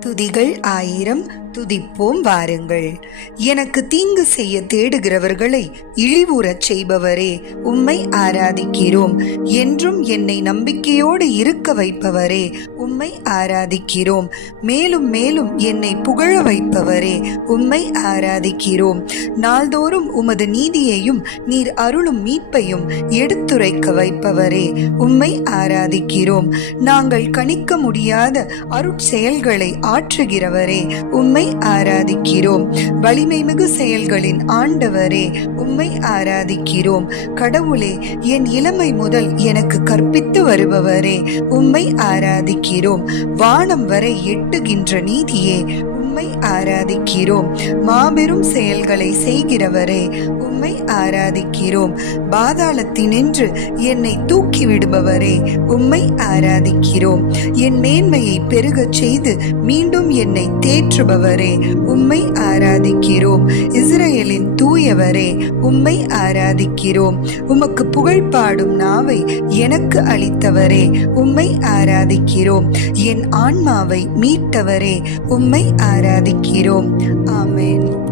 துதிகள் ஆயிரம் துதிப்போம் வாருங்கள். எனக்கு தீங்கு செய்ய தேடுகிறவர்களை இழிவுறச் செய்பவரே உம்மை ஆராதிக்கிறோம். என்றும் என்னை நம்பிக்கையோடு இருக்க வைப்பவரே உம்மை ஆராதிக்கிறோம். மேலும் மேலும் என்னை புகழ வைப்பவரே உம்மை ஆராதிக்கிறோம். நாள்தோறும் உமது நீதியையும் நீர் அருளும் மீட்பையும் எடுத்துரைக்க வைப்பவரே உம்மை ஆராதிக்கிறோம். நாங்கள் கணிக்க முடியாத அருட்செயல்களை ஆற்றுகிறவரே உம்மை உம்மை ஆராதிக்கிறோம். வலிமை மிகு செயல்களின் ஆண்டவரே உம்மை ஆராதிக்கிறோம். கடவுளே என் இளமை முதல் எனக்கு கற்பித்து வருபவரே உம்மை ஆராதிக்கிறோம். வானம் வரை எட்டுகின்ற நீதியே உம்மை ஆராதிக்கிறோம். மாபெரும் செயல்களை செய்கிறவரே உம்மை ஆராதிக்கிறோம். பாதாளத்தினின்று என்னை தூக்கி விடுபவரே உம்மை ஆராதிக்கிறோம். என் மேன்மையை பெருகச் செய்து மீண்டும் என்னை தேற்றுபவரே உம்மை ஆராதிக்கிறோம். இஸ்ரேலின் தூயவரே உம்மை ஆராதிக்கிறோம். உமக்கு புகழ் பாடும் நாவை எனக்கு அளித்தவரே உம்மை ஆராதிக்கிறோம். என் ஆன்மாவை மீட்டவரே உம்மை ஆராதிக்கிறோம். ஆமேன்.